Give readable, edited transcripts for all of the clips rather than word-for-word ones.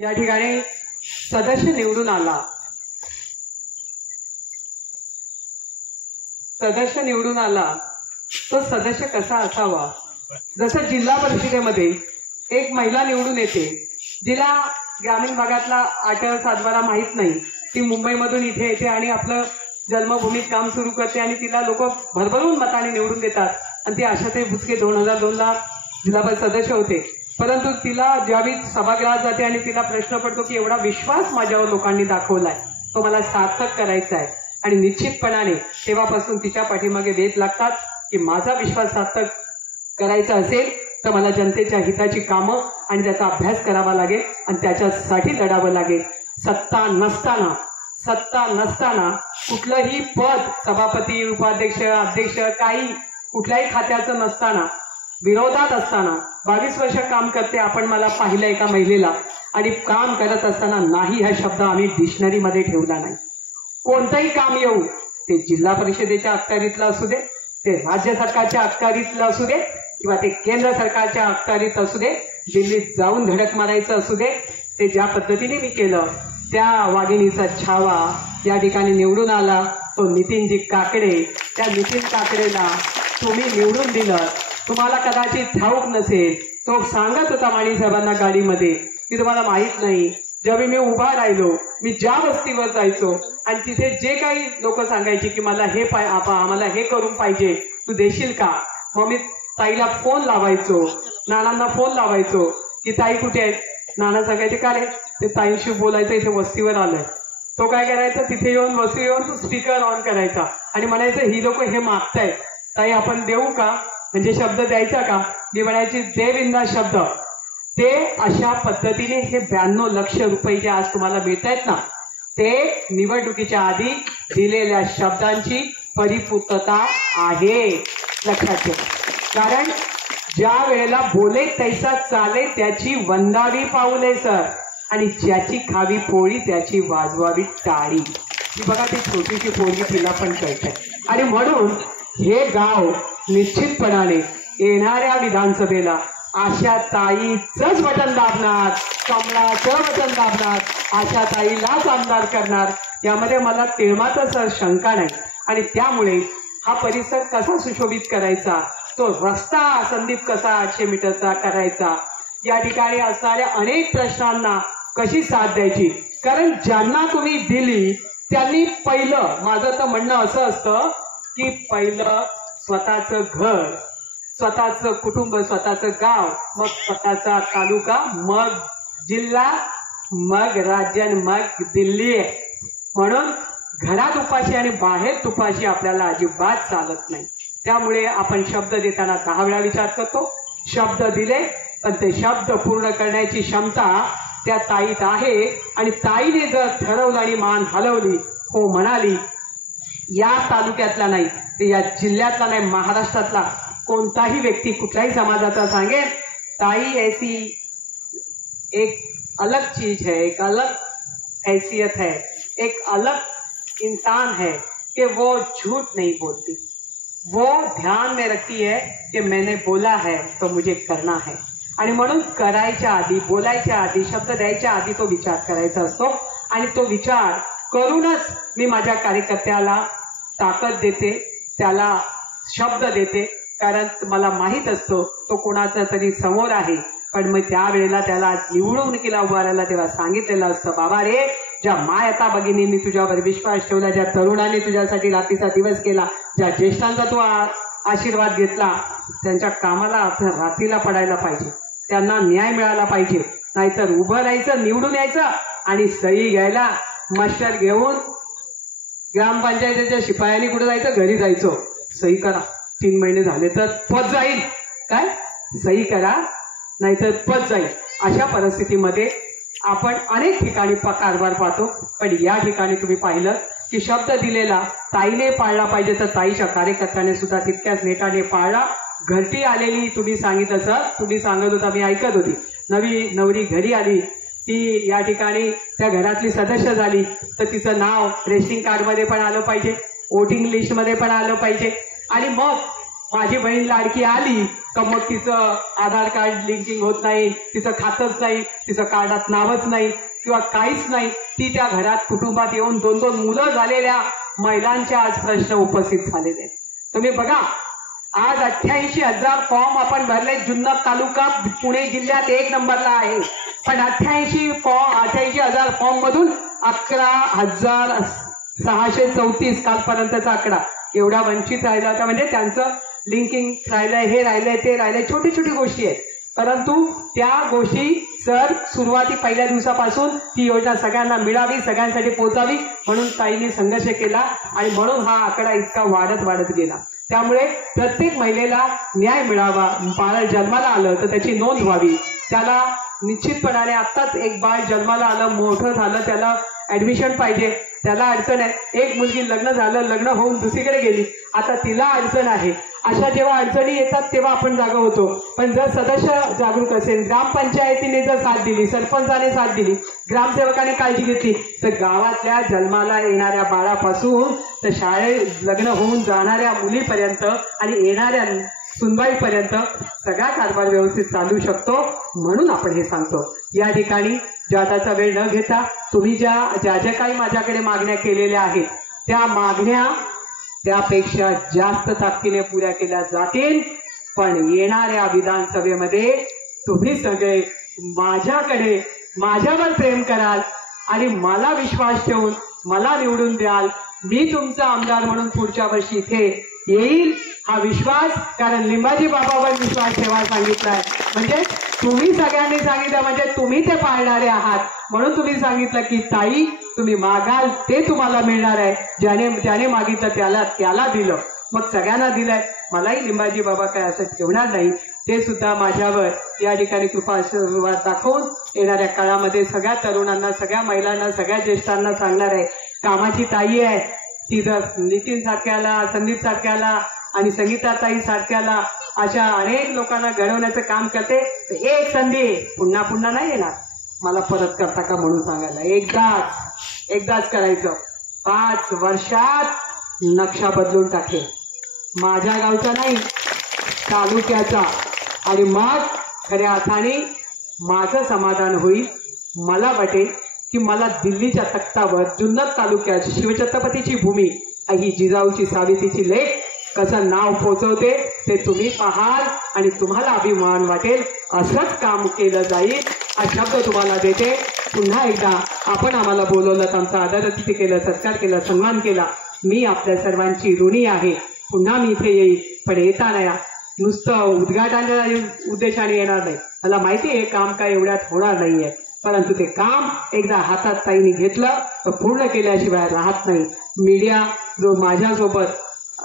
या ठिकाणी सदस्य निवडून आला, सदस्य निवडून आला तो सदस्य कसा असावा? जसं जिल्हा परिषदेमध्ये एक महिला निवडून येते, जिला ग्रामीण भागातला 8-7 माहित नाही, ती मुंबईमधून इथे येते आणि आपलं जन्मभूमीत काम सुरू करते आणि तिला लोक भरभरून मताने निवडून देतात आणि ती आशाताई बुचके 2002ला जिल्हा परिषद सदस्य होते. परंतु तिला ज्यावेळी सभागृहात जाते आणि तिला प्रश्न पडतो की एवढा विश्वास माझ्यावर लोकांनी दाखवलाय, तो मला सार्थक करायचा आहे आणि निश्चितपणाने तेव्हापासून तिच्या पाठीमागे वेध लागतात की माझा विश्वास सार्थक करायचा असेल तर मला जनतेच्या हिताची कामं आणि त्याचा अभ्यास करावा लागेल आणि त्याच्यासाठी लढावं लागेल. सत्ता नसताना कुठलंही पद, सभापती, उपाध्यक्ष, अध्यक्ष, काही कुठल्याही खात्याचं नसताना, विरोधात असताना 22 वर्ष काम करते. आपण मला पाहिलं एका महिलेला आणि काम करत असताना नाही हा शब्द आम्ही डिक्शनरीमध्ये ठेवला नाही. कोणतंही काम येऊ, ते जिल्हा परिषदेच्या अखत्यारीतलं असू दे, ते राज्य सरकारच्या अखत्यारीतलं असू दे किंवा ते केंद्र सरकारच्या अखत्यारीत असू दे, दिल्लीत जाऊन धडक मारायचं असू दे, ते ज्या पद्धतीने मी केलं त्या वाघिणीचा छावा या ठिकाणी निवडून आला तो नितीनजी काकडे. त्या नितीन काकडेला तुम्ही निवडून दिलं. तुम्हाला कदाचित ठाऊक नसेल, तो सांगत होता माणी साहेबांना गाडीमध्ये की तुम्हाला माहित नाही, जेव्हा मी उभा राहिलो, मी ज्या वस्तीवर जायचो आणि तिथे जे काही लोक सांगायचे की मला हे आम्हाला हे करून पाहिजे, तू देशील का? मग मी ताईला फोन लावायचो, नानांना फोन लावायचो की ताई कुठे आहेत? नाना सांगायचे का रे? ते ताईंशी बोलायचं, इथे वस्तीवर आलंय. तो काय करायचा, तिथे येऊन वस्ती येऊन तो स्पीकर ऑन करायचा आणि म्हणायचं ही लोक हे मागतायत, ताई आपण देऊ का? म्हणजे शब्द द्यायचा का? मी म्हणायची दे बिंदा शब्द. ते अशा पद्धतीने हे 92 लक्ष रुपये जे आज तुम्हाला मिळत आहेत ना, ते निवडणुकीच्या आधी दिलेल्या शब्दांची परिपूर्तता आहे, लक्षात ठेवा. कारण ज्या वेळेला बोले तैसा चाले त्याची वंदावी पाऊले सर, आणि ज्याची खावी पोळी त्याची वाजवावी टाळी. ही बघा ती छोटीशी पोळी तिला पण कळते. आणि म्हणून हे गाव निश्चितपणाने येणाऱ्या विधानसभेला आशाताईचंच बटन दाबणार, कमळाचं बटन दाबणार, आशाताईलाच आमदार करणार, यामध्ये मला तेळमात्र शंका नाही. आणि त्यामुळे हा परिसर कसा सुशोभित करायचा, तो रस्ता संदीप कसा 800 मीटरचा करायचा, या ठिकाणी असणाऱ्या अनेक प्रश्नांना कशी साथ द्यायची. कारण ज्यांना तुम्ही दिली त्यांनी पहिलं, माझं तर म्हणणं असं असतं की पहिलं स्वतःचं घर, स्वतःचं कुटुंब, स्वतःचं गाव, मग स्वतःचा तालुका, मग जिल्हा, मग राज्य, मग दिल्ली आहे. म्हणून घरात उपाशी आणि बाहेर तुपाशी आपल्याला अजिबात चालत नाही. त्यामुळे आपण शब्द देताना 10 वेळा विचार करतो. शब्द दिले पण ते शब्द पूर्ण करण्याची क्षमता त्या ताईत आहे. आणि ताईने जर ठरवलं आणि मान हलवली, हो म्हणाली, या तालुक्यातला नाही तर या जिल्ह्यातला नाही, महाराष्ट्रातला कोणताही व्यक्ती कुठल्याही समाजाचा सांगेल ताई ऐसी एक अलग चीज है, एक अलग हैसियत है, एक अलग इंसान है कि वो झूठ नहीं बोलती, वो ध्यान में रखती है कि मैंने बोला है तो मुझे करना है. आणि म्हणून करायच्या आधी, बोलायच्या आधी, शब्द द्यायच्या आधी तो विचार करायचा असतो. आणि तो विचार करूनच मी माझ्या कार्यकर्त्याला ताकद देते, त्याला शब्द देते. कारण मला माहित असतो तो कोणाचा तरी समोर आहे. पण मग त्यावेळेला त्याला निवडणुकीला उभा राहायला तेव्हा सांगितलेलं असतं, बाबा रे, ज्या मायता भगिनींनी तुझ्यावर विश्वास ठेवला, ज्या तरुणांनी तुझ्यासाठी रात्रीचा दिवस केला, ज्या ज्येष्ठांचा तू आशीर्वाद घेतला, त्यांच्या कामाला आपण रात्रीला पडायला पाहिजे, त्यांना न्याय मिळाला पाहिजे. नाहीतर उभं राहायचं, निवडून यायचं आणि सही घ्यायला मास्टर घेऊन ग्रामपंचायतीच्या शिपायांनी कुठे जायचं, घरी जायचो, सही करा, 3 महिने झाले तर पद जाईल, काय सही करा नाहीतर पद जाईल. अशा परिस्थितीमध्ये आपण अनेक ठिकाणी कारभार पाहतो. पण या ठिकाणी तुम्ही पाहिलं की शब्द दिलेला ताईने पाळला पाहिजे, तर ताईच्या कार्यकर्त्याने सुद्धा तितक्याच नेटाने पाळला. घरटी आलेली तुम्ही सांगितलं सर, तुम्ही सांगत होता, मी ऐकत होती, नवी नवरी घरी आली, ती या ठिकाणी त्या घरातली सदस्य झाली तर तिचं नाव रेशनिंग कार्डमध्ये पण आलं पाहिजे, वोटिंग लिस्टमध्ये पण आलं पाहिजे. आणि मग माझी बहीण लाडकी आली का मग तिचं आधार कार्ड लिंकिंग होत नाही, तिचं खातंच नाही, तिचं कार्डात नावच नाही किंवा काहीच नाही, ती त्या घरात कुटुंबात येऊन 2-2 मुलं झालेल्या महिलांचे आज प्रश्न उपस्थित झालेले आहेत. तुम्ही बघा, आज 88,000 फॉर्म आपण भरले. जुन्नर तालुका पुणे जिल्ह्यात 1 नंबरला आहे, पण 88,000 फॉर्म मधून 11,634 कालपर्यंतचा आकडा एवढा वंचित राहिला होता. म्हणजे त्यांचं लिंकिंग राहिलंय, हे राहिलंय, ते राहिलंय, छोटी छोटी गोष्टी आहेत. परंतु त्या गोष्टी सर सुरुवाती पहिल्या दिवसापासून ती योजना सगळ्यांना मिळावी, सगळ्यांसाठी पोहोचावी म्हणून ताईंनी संघर्ष केला आणि म्हणून हा आकडा इतका वाढत गेला. त्यामुळे प्रत्येक महिलेला न्याय मिळावा. बाळ जन्माला आलं तर त्याची नोंद व्हावी. त्याला निश्चितपणाने आत्ताच एक बाळ जन्माला आलं, मोठं झालं, त्याला ऍडमिशन पाहिजे, त्याला अडचण आहे. एक मुलगी लग्न झालं, लग्न होऊन दुसरीकडे गेली, आता तिला अडचण आहे. अशा जेव्हा अडचणी येतात तेव्हा आपण जागा होतो. पण जर सदस्य जागरूक असेल, ग्रामपंचायतीने जर साथ दिली, सरपंचाने साथ दिली, ग्रामसेवकाने काळजी घेतली, तर गावातल्या जन्माला येणाऱ्या बाळापासून तर शाळेत लग्न होऊन जाणाऱ्या मुलीपर्यंत आणि येणाऱ्या सुनबाईपर्यंत सगळा कारभार व्यवस्थित चालू शकतो. म्हणून आपण हे सांगतो. या ठिकाणी जाताचा वेळ न घेता तुम्ही ज्या काही माझ्याकडे मागण्या केलेल्या आहेत त्या मागण्या त्यापेक्षा जास्त ताकदीने पुऱ्या केल्या जातील. पण येणाऱ्या विधानसभेमध्ये तुम्ही सगळे माझ्यावर प्रेम कराल आणि मला विश्वास ठेवून मला निवडून द्याल. मी तुमचा आमदार म्हणून पुढच्या वर्षी इथे येईल हा विश्वास, कारण लिंबाजी बाबावर विश्वास ठेवा सांगितलाय. म्हणजे तुम्ही सगळ्यांनी सांगितलं, म्हणजे तुम्ही ते पाळणारे आहात. म्हणून तुम्ही सांगितलं की ताई तुम्ही मागाल ते तुम्हाला मिळणार आहे. ज्याने मागितलं त्याला दिलं. मग सगळ्यांना दिलंय. मलाही लिंबाजी बाबा काय असं ठेवणार नाही. ते सुद्धा माझ्यावर या ठिकाणी कृपा आशीर्वाद दाखवून येणाऱ्या काळामध्ये सगळ्या तरुणांना, सगळ्या महिलांना, सगळ्या ज्येष्ठांना सांगणार आहे. कामाची ताई आहे ती. जर नितीन सारख्याला, संदीप सारख्याला आणि संगीताताई सारख्याला अशा अनेक लोकांना घडवण्याचं काम करते, तर एक संधी पुन्हा नाही येणार. मला परत करता का म्हणून सांगायला, एकदाच करायचं. 5 वर्षात नक्षा बदलून टाकेल. माझ्या गावचा नाही, तालुक्याचा. आणि मग खऱ्या अर्थाने माझं समाधान होईल. मला वाटेल की मला दिल्लीच्या तख्तावर जुन्नर तालुक्यात शिवछत्रपतीची भूमी, आई जिजाऊची सावित्रीची लेक कसं नाव पोचवते ते तुम्ही पाहाल आणि तुम्हाला अभिमान वाटेल. असंच काम केलं जाईल हा शब्द तुम्हाला देते. पुन्हा एकदा आपण आम्हाला बोलवलं, आमचा आदरातिथ्य केलं, सत्कार केला, सन्मान केला. मी आपल्या सर्वांची ऋणी आहे. पुन्हा मी इथे येईल, पण येताना नुसतं उद्घाटनाच्या उद्देशाने येणार नाही. मला माहिती आहे काम काय एवढ्यात होणार नाहीये, परंतु ते काम एकदा हातात ताईने घेतलं तर पूर्ण केल्याशिवाय राहत नाही. मीडिया जो माझ्यासोबत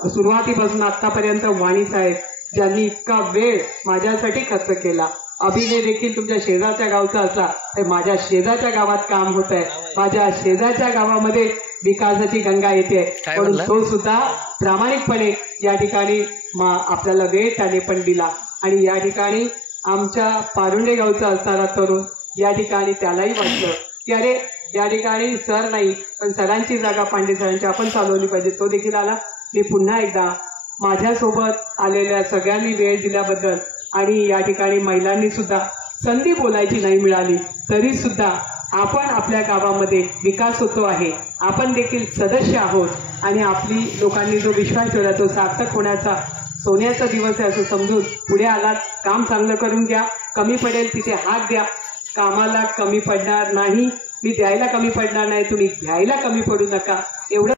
सुरुवातीपासून आतापर्यंत वाणी साहेब ज्यांनी इतका वेळ माझ्यासाठी खर्च केला, अभिनय देखील तुमच्या शेजारच्या गावचा असला तर माझ्या शेजारच्या गावात काम होत आहे. माझ्या शेजारच्या गावामध्ये विकासाची गंगा येते, म्हणून तो सुद्धा प्रामाणिकपणे या ठिकाणी आपल्याला वेळ त्याने पण दिला. आणि या ठिकाणी आमच्या पारुंडे गावचा असणारा तरुण या ठिकाणी त्यालाही वाटलं की अरे या ठिकाणी सर नाही पण सरांची जागा पांडे सरांची आपण चालवली पाहिजे. तो देखील आला. मी पुन्हा एकदा माझ्यासोबत आलेल्या सगळ्यांनी वेळ दिल्याबद्दल आणि या ठिकाणी महिलांनी सुद्धा संधी बोलायची नाही मिळाली तरी सुद्धा आपण आपल्या गावामध्ये विकास होतो आहे. आपण देखील सदस्य आहोत आणि आपली लोकांनी जो विश्वास ठेवला तो सार्थक होण्याचा सोन्याचा दिवस आहे असं समजून पुढे आलात. काम चांगलं करून घ्या. कमी पडेल तिथे हात द्या. कामाला कमी पडणार नाही. मी द्यायला कमी पडणार नाही, तुम्ही घ्यायला कमी पडू नका. एवढं